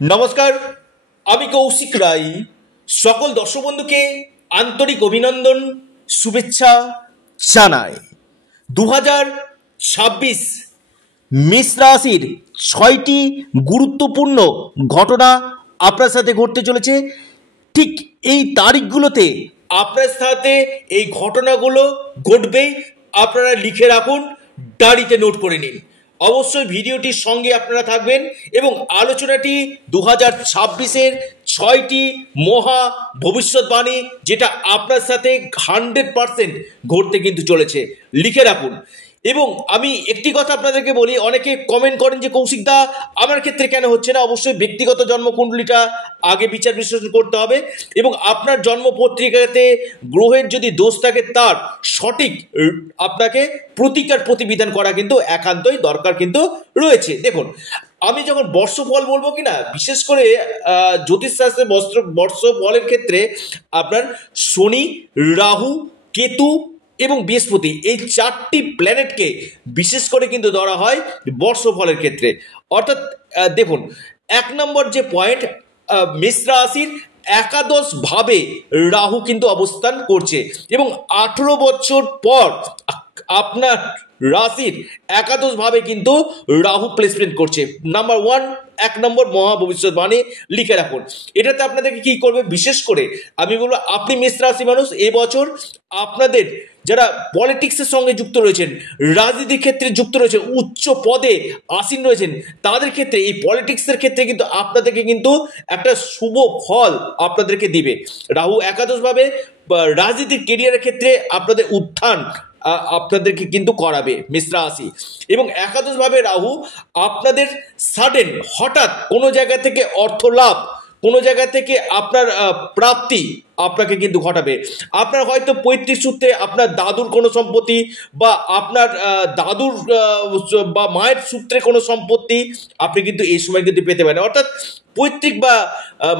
নমস্কার, আমি কৌশিক রায়। সকল দর্শক বন্ধুকে আন্তরিক অভিনন্দন, শুভেচ্ছা জানাই। 2026 মেষ রাশির 6টি গুরুত্বপূর্ণ ঘটনা আপনার সাথে ঘটতে চলেছে। ঠিক এই তারিখগুলোতে আপনার সাথে এই ঘটনাগুলো ঘটবেই। আপনারা লিখে রাখুন, ডায়েরিতে নোট করে নিন। অবশ্যই ভিডিওটির সঙ্গে আপনারা থাকবেন এবং আলোচনাটি 2026-এর 6টি মহা ভবিষ্যৎবাণী, যেটা আপনার সাথে 100% ঘটতে কিন্তু চলেছে, লিখে রাখুন। এবং আমি একটি কথা আপনাদেরকে বলি, অনেকে কমেন্ট করেন যে কৌশিকদা আমার ক্ষেত্রে কেন হচ্ছে না। অবশ্যই ব্যক্তিগত জন্মকুণ্ডলীটা আগে বিচার বিশ্লেষণ করতে হবে এবং আপনার জন্ম পত্রিকাতে গ্রহের যদি দোষ থাকে তার সঠিক আপনাকে প্রতিবিধান করা কিন্তু একান্তই দরকার কিন্তু রয়েছে। দেখুন, আমি যখন বর্ষফল বলবো কিনা, বিশেষ করে জ্যোতিষশাস্ত্রে বর্ষফলের ক্ষেত্রে আপনার শনি, রাহু, কেতু এবং বৃহস্পতি, এই 4টি প্ল্যানেটকে বিশেষ করে কিন্তু ধরা হয় বর্ষফলের ক্ষেত্রে। অর্থাৎ দেখুন, 1 নম্বর যে পয়েন্ট, মেষ রাশির একাদশ ভাবে রাহু কিন্তু অবস্থান করছে এবং 18 বছর পর আপনার রাশির একাদশ ভাবে কিন্তু রাহু প্লেসমেন্ট করছে। নাম্বার 1 নম্বর মহা ভবিষ্যৎবাণী লিখে রাখুন। এটাতে আপনাদেরকে কি করবে, বিশেষ করে আমি বলবো আপনি মেষ রাশি মানুষ, এবছর আপনাদের যারা পলিটিক্সের সঙ্গে যুক্ত রয়েছেন, রাজনীতির ক্ষেত্রে যুক্ত রয়েছেন, উচ্চ পদে আসীন রয়েছেন, তাদের ক্ষেত্রে এই পলিটিক্সের ক্ষেত্রে কিন্তু আপনাদেরকে কিন্তু একটা শুভ ফল আপনাদেরকে দিবে। রাহু একাদশভাবে রাজনীতির কেরিয়ারের ক্ষেত্রে আপনাদের উত্থান আপনাদেরকে কিন্তু করাবে মেষ রাশি। এবং একাদশভাবে রাহু আপনাদের সাডেন, হঠাৎ কোনো জায়গা থেকে অর্থ লাভ, কোনো জায়গা থেকে আপনার প্রাপ্তি আপনাকে কিন্তু ঘটাবে। আপনার হয়তো পৈতৃক সূত্রে আপনার দাদুর কোনো সম্পত্তি বা আপনার দাদুর বা মায়ের সূত্রে কোনো সম্পত্তি আপনি কিন্তু এই সময় কিন্তু পেতে পারেন। অর্থাৎ পৈতৃক বা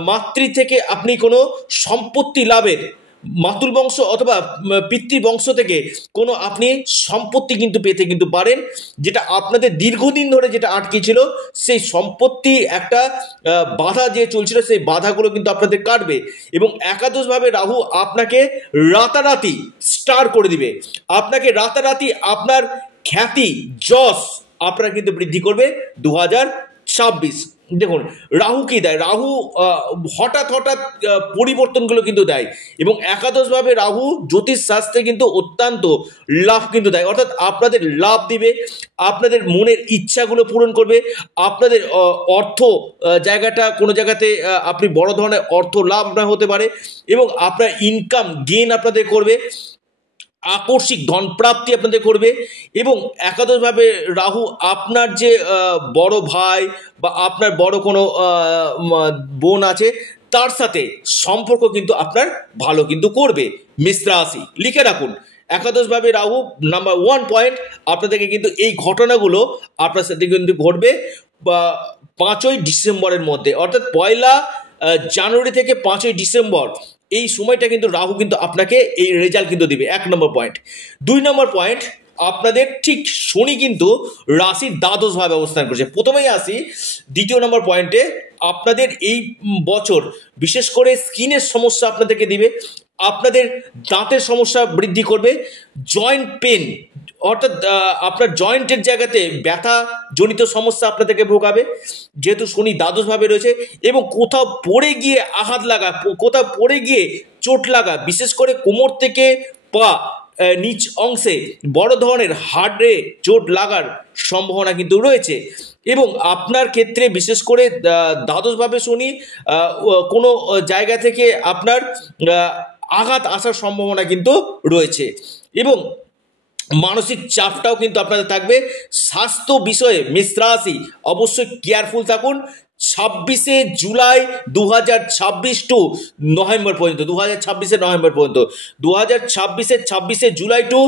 মাতৃ থেকে আপনি কোনো সম্পত্তি লাভের, মাতুল বংশ অথবা পিতৃবংশ থেকে কোনো আপনি সম্পত্তি কিন্তু পেতে কিন্তু পারেন, যেটা আপনাদের দীর্ঘদিন ধরে যেটা আটকে ছিল, সেই সম্পত্তি একটা বাধা যে চলছিল, সেই বাধাগুলো কিন্তু আপনাদের কাটবে। এবং একাদশভাবে রাহু আপনাকে রাতারাতি স্টার করে দিবে, আপনাকে রাতারাতি আপনার খ্যাতি, যশ আপনারা কিন্তু বৃদ্ধি করবে 2026। দেখুন, রাহু কি দেয়, রাহু হঠাৎ পরিবর্তনগুলো কিন্তু দেয় এবং একাদশভাবে রাহু জ্যোতিষ শাস্ত্রে কিন্তু অত্যন্ত লাভ কিন্তু দেয়। অর্থাৎ আপনাদের লাভ দিবে, আপনাদের মনের ইচ্ছাগুলো পূরণ করবে, আপনাদের অর্থ জায়গাটা কোনো জায়গাতে আপনি বড় ধরনের অর্থ লাভ না হতে পারে এবং আপনার ইনকাম গেইন আপনাদের করবে, আকস্মিক ধন প্রাপ্তি আপনাদের করবে। এবং একাদশভাবে রাহু আপনার যে বড় ভাই বা আপনার বড় কোনো বোন আছে, তার সাথে সম্পর্ক কিন্তু আপনার ভালো কিন্তু করবে মেষ রাশি, লিখে রাখুন। একাদশভাবে রাহু নাম্বার 1 পয়েন্ট, আপনাদেরকে কিন্তু এই ঘটনাগুলো আপনার সাথে কিন্তু ঘটবে 5ই ডিসেম্বরের মধ্যে। অর্থাৎ 1 জানুয়ারি থেকে 5ই ডিসেম্বর, এই সময়টা কিন্তু রাহু কিন্তু আপনাকে এই রেজাল্ট কিন্তু দিবে। 1 নম্বর পয়েন্ট। 2 নম্বর পয়েন্ট, আপনাদের ঠিক শনি কিন্তু রাশির দ্বাদশভাবে অবস্থান করছে। প্রথমেই আসি 2 নম্বর পয়েন্টে, আপনাদের এই বছর বিশেষ করে স্কিনের সমস্যা আপনাদেরকে দিবে, আপনাদের দাঁতের সমস্যা বৃদ্ধি করবে, জয়েন্ট পেন অর্থাৎ আপনার জয়েন্টের জায়গাতে ব্যথা জনিত সমস্যা আপনাদেরকে ভোগাবে, যেহেতু শনি দ্বাদশভাবে রয়েছে। এবং কোথাও পড়ে গিয়ে আঘাত লাগা, কোথাও পড়ে গিয়ে চোট লাগা, বিশেষ করে কোমর থেকে পা নিচ অংশে বড় ধরনের হাড়ে চোট লাগার সম্ভাবনা কিন্তু রয়েছে। এবং আপনার ক্ষেত্রে বিশেষ করে দ্বাদশভাবে শনি কোনো জায়গা থেকে আপনার আঘাত আসার সম্ভাবনা কিন্তু রয়েছে। এবং মানসিক চাপটাও কিন্তু আপনাদের থাকবে। স্বাস্থ্য বিষয়ে মেষ রাশি অবশ্যই কেয়ারফুল থাকুন। 26শে জুলাই 2026 টু নভেম্বর পর্যন্ত, 2026-এর নভেম্বর পর্যন্ত, 2026-এর 26শে জুলাই টু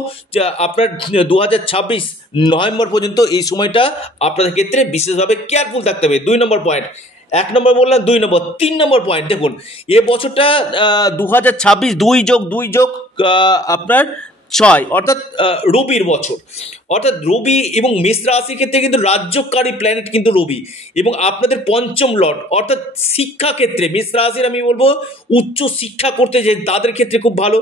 আপনার 2026 নভেম্বর পর্যন্ত, এই সময়টা আপনাদের ক্ষেত্রে বিশেষভাবে কেয়ারফুল থাকতে হবে। 2 নম্বর পয়েন্ট। 1 নম্বর বললাম, 2 নম্বর। 3 নম্বর পয়েন্ট, দেখুন এ বছরটা 2026 2+2+ আপনার 6 অর্থাৎ রবির বছর, অর্থাৎ রবি এবং মেষ রাশির ক্ষেত্রে কিন্তু রাজ্যকারী প্ল্যানেট কিন্তু রবি, এবং আপনাদের পঞ্চম লর্ড অর্থাৎ শিক্ষা ক্ষেত্রে মেষ রাশির আমি বলবো উচ্চ শিক্ষা করতে চাই তাদের ক্ষেত্রে খুব ভালো,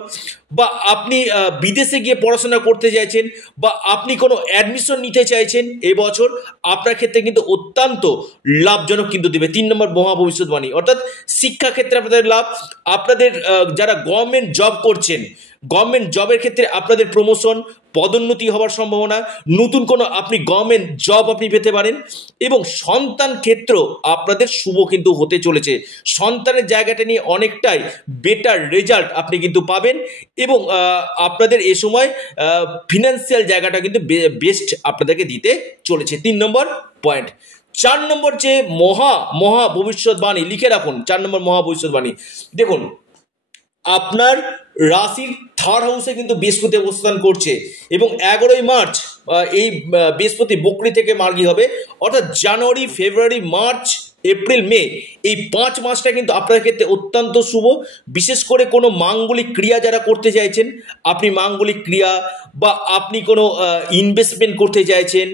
বা আপনি বিদেশে গিয়ে পড়াশোনা করতে চাইছেন, বা আপনি কোনো অ্যাডমিশন নিতে চাইছেন, এবছর আপনার ক্ষেত্রে কিন্তু অত্যন্ত লাভজনক কিন্তু দেবে। 3 নম্বর মহা ভবিষ্যৎবাণী, অর্থাৎ শিক্ষা ক্ষেত্রে আপনাদের লাভ, আপনাদের যারা গভর্নমেন্ট জব করছেন, গভর্নমেন্ট জবের ক্ষেত্রে আপনাদের প্রমোশন, পদোন্নতি হওয়ার সম্ভাবনা, নতুন কোনো আপনি গভর্নমেন্ট জব আপনি পেতে পারেন, এবং সন্তান ক্ষেত্র আপনাদের শুভ কিন্তু হতে চলেছে। সন্তানের জায়গাটা নিয়ে অনেকটাই বেটার রেজাল্ট আপনি কিন্তু পাবেন, এবং আপনাদের এ সময় ফিনান্সিয়াল জায়গাটা কিন্তু বেস্ট আপনাদেরকে দিতে চলেছে। 3 নম্বর পয়েন্ট। 4 নম্বর যে মহা ভবিষ্যৎবাণী, লিখে রাখুন 4 নম্বর মহা ভবিষ্যৎবাণী। দেখুন, আপনার রাশির থার্ড হাউসে কিন্তু বৃহস্পতি অবস্থান করছে, এবং 11ই মার্চ এই বৃহস্পতি বকরি থেকে মার্গী হবে, অর্থাৎ জানুয়ারি, ফেব্রুয়ারি, মার্চ, এপ্রিল, মে, এই 5 মাসটা কিন্তু আপনার ক্ষেত্রে অত্যন্ত শুভ। বিশেষ করে কোনো মাঙ্গলিক ক্রিয়া যারা করতে চাইছেন, আপনি মাঙ্গলিক ক্রিয়া বা আপনি কোনো ইনভেস্টমেন্ট করতে চাইছেন,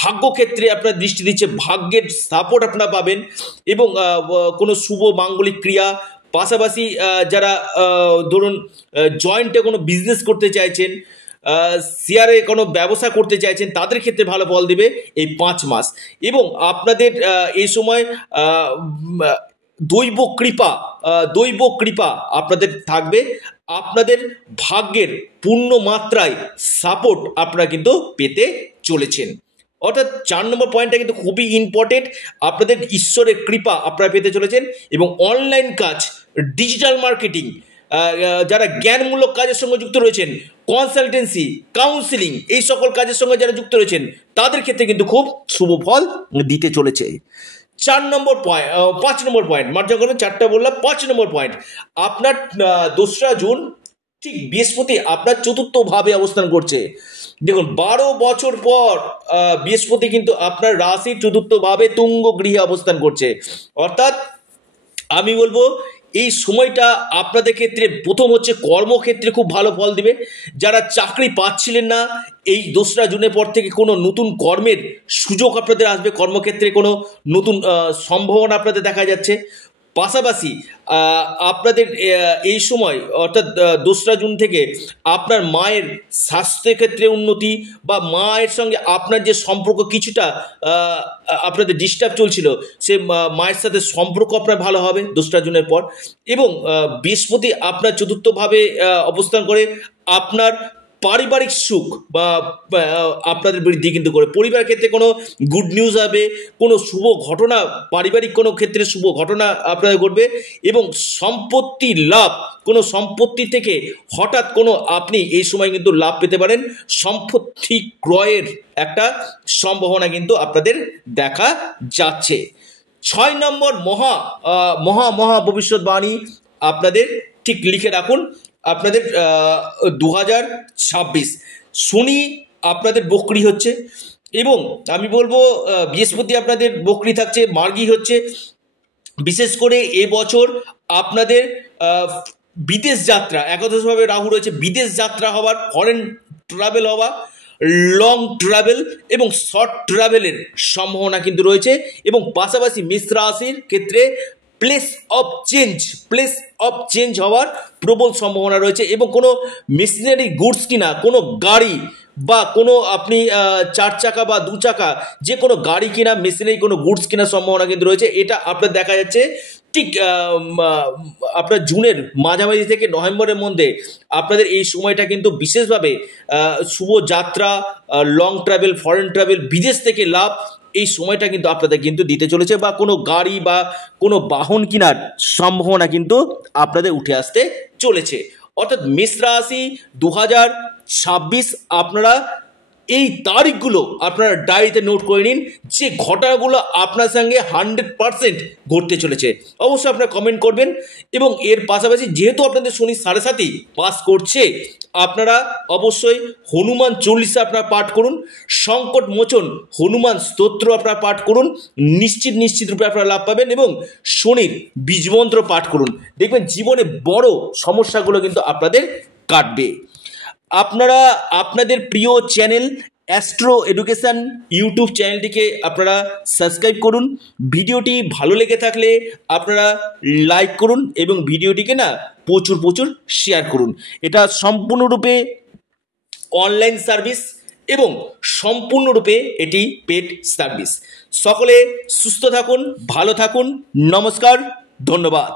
ভাগ্যক্ষেত্রে আপনার দৃষ্টি দিচ্ছে, ভাগ্যের সাপোর্ট আপনারা পাবেন, এবং কোনো শুভ মাঙ্গলিক ক্রিয়া, পাশাপাশি যারা ধরুন জয়েন্টে কোনো বিজনেস করতে চাইছেন, শেয়ারে কোনো ব্যবসা করতে চাইছেন, তাদের ক্ষেত্রে ভালো ফল দেবে এই 5 মাস। এবং আপনাদের এই সময় দৈব কৃপা আপনাদের থাকবে, আপনাদের ভাগ্যের পূর্ণ মাত্রায় সাপোর্ট আপনারা কিন্তু পেতে চলেছেন। অর্থাৎ 4 নম্বর পয়েন্টটা কিন্তু খুবই ইম্পর্টেন্ট, আপনাদের ঈশ্বরের কৃপা আপনারা পেতে চলেছেন। এবং অনলাইন কাজ, ডিজিটাল মার্কেটিং, যারা জ্ঞানমূলক কাজের সঙ্গে যুক্ত রয়েছেন, কনসালটেন্সি, কাউন্সিলিং, এই সকল কাজের সঙ্গে যারা যুক্ত রয়েছেন, তাদের ক্ষেত্রে কিন্তু খুব শুভ ফল দিতে চলেছে। 5 নম্বর পয়েন্ট, মার্জা করবেন, 4টা বললাম, 5 নম্বর পয়েন্ট, আপনার 2রা জুন ঠিক বৃহস্পতি আপনার চতুর্থ ভাবে অবস্থান করছে। দেখুন, 12 বছর পর বৃহস্পতি কিন্তু আপনার রাশির চতুর্থ ভাবে তুঙ্গ গৃহে অবস্থান করছে, অর্থাৎ আমি বলবো এই সময়টা আপনাদের ক্ষেত্রে প্রথম হচ্ছে কর্মক্ষেত্রে খুব ভালো ফল দিবে। যারা চাকরি পাচ্ছিলেন না, এই 2রা জুনের পর থেকে কোনো নতুন কর্মের সুযোগ আপনাদের আসবে, কর্মক্ষেত্রে কোনো নতুন সম্ভাবনা আপনাদের দেখা যাচ্ছে। পাশাপাশি আপনাদের এই সময় অর্থাৎ 2রা জুন থেকে আপনার মায়ের স্বাস্থ্যক্ষেত্রে উন্নতি, বা মায়ের সঙ্গে আপনার যে সম্পর্ক কিছুটা আপনাদের ডিস্টার্ব চলছিল, সে মায়ের সাথে সম্পর্ক আপনার ভালো হবে 2রা জুনের পর। এবং বৃহস্পতি আপনার চতুর্থভাবে অবস্থান করে আপনার পারিবারিক সুখ বা আপনাদের বৃদ্ধি কিন্তু করে, পরিবারের ক্ষেত্রে কোনো গুড নিউজ হবে, কোনো শুভ ঘটনা, পারিবারিক কোনো ক্ষেত্রে শুভ ঘটনা আপনাদের ঘটবে, এবং সম্পত্তি লাভ, কোনো সম্পত্তি থেকে হঠাৎ কোনো আপনি এই সময় কিন্তু লাভ পেতে পারেন, সম্পত্তি ক্রয়ের একটা সম্ভাবনা কিন্তু আপনাদের দেখা যাচ্ছে। 6 নম্বর মহা ভবিষ্যৎবাণী আপনাদের ঠিক লিখে রাখুন, আপনাদের 2026 শনি আপনাদের বকরি হচ্ছে, এবং আমি বলবো বৃহস্পতি আপনাদের বকরি থাকছে, মার্গী হচ্ছে। বিশেষ করে এবছর আপনাদের বিদেশ যাত্রা, একাদশভাবে রাহু রয়েছে, বিদেশ যাত্রা হওয়ার, ফরেন ট্রাভেল হওয়া, লং ট্রাভেল এবং শর্ট ট্রাভেলের সম্ভাবনা কিন্তু রয়েছে। এবং পাশাপাশি মেষ রাশির ক্ষেত্রে প্লেস অফ চেঞ্জ হওয়ার প্রবল সম্ভাবনা রয়েছে, এবং কোনো মেশিনারি গুডস কিনা, কোনো গাড়ি বা কোনো আপনি 4 চাকা বা 2 চাকা যে কোনো গাড়ি কিনা, মেশিনারি কোনো গুডস কেনার সম্ভাবনা কিন্তু রয়েছে। এটা আপনার দেখা যাচ্ছে ঠিক আপনার জুনের মাঝামাঝি থেকে নভেম্বরের মধ্যে আপনাদের এই সময়টা কিন্তু বিশেষভাবে শুভ যাত্রা, লং ট্রাভেল, ফরেন ট্রাভেল, বিদেশ থেকে লাভ, এই সময়টা কিন্তু আপনাদের কিন্তু দিতে চলেছে, বা কোনো গাড়ি বা কোনো বাহন কেনার সম্ভাবনা কিন্তু আপনাদের উঠে আসতে চলেছে। অর্থাৎ মেষ রাশি 2026 আপনারা এই তারিখগুলো আপনারা ডায়েরিতে নোট করে নিন, যে ঘটনাগুলো আপনার সঙ্গে 100% ঘটতে চলেছে। অবশ্যই আপনারা কমেন্ট করবেন। এবং এর পাশাপাশি যেহেতু আপনাদের শনি 7.5 পাস করছে, আপনারা অবশ্যই হনুমান চল্লিশা আপনারা পাঠ করুন, সংকট মোচন হনুমান স্তোত্র আপনারা পাঠ করুন, নিশ্চিত রূপে আপনারা লাভ পাবেন, এবং শনির বীজমন্ত্র পাঠ করুন, দেখবেন জীবনে বড় সমস্যাগুলো কিন্তু আপনাদের কাটবে। আপনারা আপনাদের প্রিয় চ্যানেল অ্যাস্ট্রো এডুকেশন ইউটিউব চ্যানেলটিকে আপনারা সাবস্ক্রাইব করুন। ভিডিওটি ভালো লেগে থাকলে আপনারা লাইক করুন এবং ভিডিওটিকে না প্রচুর প্রচুর শেয়ার করুন। এটা সম্পূর্ণরূপে অনলাইন সার্ভিস এবং সম্পূর্ণরূপে এটি পেড সার্ভিস। সকলে সুস্থ থাকুন, ভালো থাকুন, নমস্কার, ধন্যবাদ।